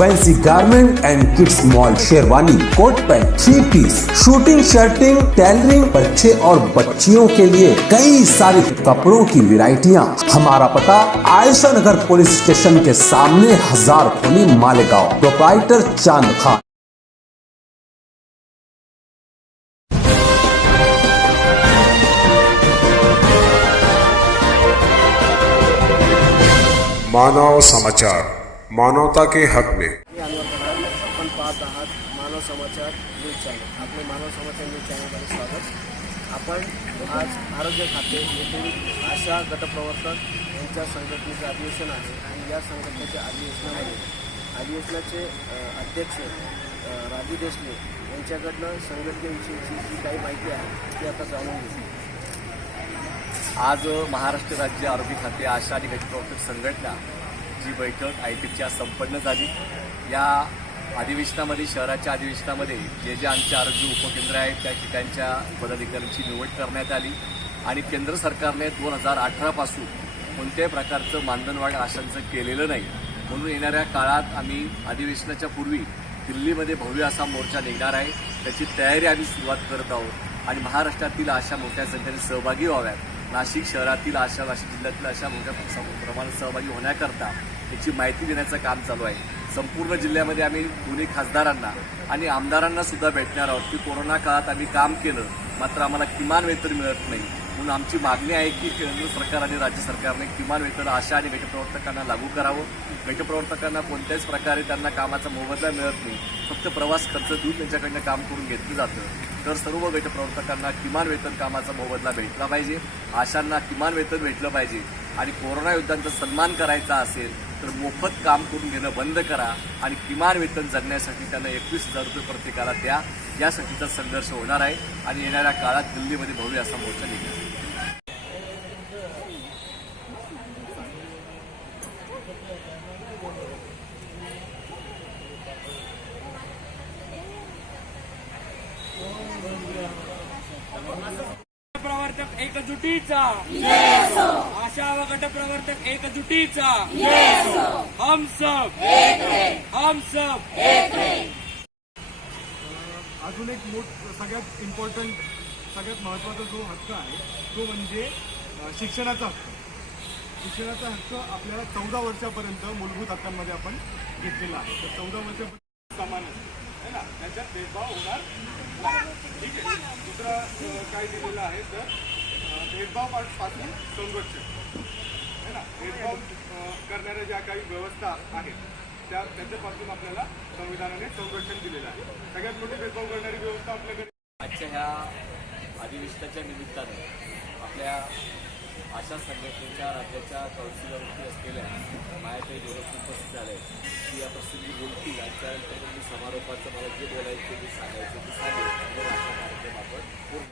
Fancy garment and kids mall, sherwani, coat pant, 3 piece, shooting, shirting, tailoring, बच्चे और बच्चियों के लिए कई सारे कपड़ों की वैरायटियां। हमारा पता आयशा नगर पुलिस स्टेशन के सामने, हजार खोली, मालेगांव। प्रोप्राइटर चांद खान। मानव समाचार, मानवता के हक में। आपण पाहत आहात मानव समाचार न्यूज चॅनल. आपले मानव समाचार न्यूज चॅनलमध्ये स्वागत. आपण आज आरोग्य खाते येथील आशा गटप्रवर्तक यांच्या संघटनेचे अधिवेशन आहे आणि या संघटनेच्या अधिवेशनाचे अध्यक्ष राजू देशले यांच्याकडनं संघटनेविषयीची जी काही माहिती आहे ती आता जाणून घेऊ. आज महाराष्ट्र राज्य आरोग्य खाते आशा आणि गटप्रवर्तक संघटना जी बैठक आयपीच्या संपन्न झाली. या अधिवेशनामध्ये, शहराच्या अधिवेशनामध्ये जे आमचे आरोग्य उपकेंद्र आहेत त्या ठिकाणच्या पदाधिकाऱ्यांची निवड करण्यात आली आणि केंद्र सरकारने 2018 पासून कोणत्याही प्रकारचं मानधनवाढ आशांचं केलेलं नाही. म्हणून येणाऱ्या काळात आम्ही अधिवेशनाच्या पूर्वी दिल्लीमध्ये भव्य असा मोर्चा निघणार आहे. त्याची तयारी आम्ही सुरुवात करत आहोत आणि महाराष्ट्रातील आशा मोठ्या संख्येने सहभागी व्हाव्यात. नाशिक शहरातील आशा, नाशिक जिल्ह्यातील आशा मोठ्या प्रमाणात सहभागी होण्याकरता याची माहिती देण्याचं काम चालू आहे. संपूर्ण जिल्ह्यामध्ये आम्ही दोन्ही खासदारांना आणि आमदारांना सुद्धा भेटणार आहोत की कोरोना काळात आम्ही काम केलं, मात्र आम्हाला किमान वेतन मिळत नाही. म्हणून आमची मागणी आहे की केंद्र सरकार आणि राज्य सरकारने किमान वेतन आशा आणि गटप्रवर्तकांना लागू करावं. गटप्रवर्तकांना कोणत्याच प्रकारे त्यांना कामाचा मोबदला मिळत नाही, फक्त प्रवास खर्च देऊन त्यांच्याकडनं काम करून घेतलं जातं. तर सर्व गटप्रवर्तकांना किमान वेतन कामाचा मोबदला भेटला पाहिजे, आशांना किमान वेतन भेटलं पाहिजे आणि कोरोना योद्ध्यांचा सन्मान करायचा असेल तर मोफत काम करून घेणं बंद करा आणि किमान वेतन जगण्यासाठी त्यांना 21,000 रुपये प्रत्येकाला द्या. यासाठीचा संघर्ष होणार आहे आणि येणाऱ्या काळात दिल्लीमध्ये भव्य असा मोर्चा निघेल. प्रवर्तक एकजुटीचा, आशा व गट प्रवर्तक एकजुटीचा, हम सब अजून एक सगळ्यात इम्पॉर्टंट, सगळ्यात महत्त्वाचा जो हक्क आहे तो म्हणजे शिक्षणाचा हक्क. शिक्षणाचा हक्क आपल्याला 14 वर्षापर्यंत मूलभूत हक्कांमध्ये आपण घेतलेला आहे. तर 14 वर्षापर्यंत समान आहे ना, त्याच्यात भेदभाव होणार नाही. ठीक आहे. दुसरं काय दिलेलं आहे तर भेदभावापासून संरक्षण आहे ना. भेदभाव करणाऱ्या ज्या काही व्यवस्था आहेत त्याच्यापासून आपल्याला संविधानाने संरक्षण दिलेलं आहे. सगळ्यात मोठी भेदभाव करणारी व्यवस्था आपल्याकडे. आजच्या ह्या अधिवेशनाच्या निमित्तानं आपल्या आशा संघटनेच्या राज्याच्या कौन्सिलरवरती असलेल्या मायाताई जोरस उपस्थित झाले की या प्रसंगी बोलतील आणि त्यानंतर मी समारोपाचं मला जे बोलायचं, जे सांगायचं ते सांगेल. आशा कार्यक्रम आपण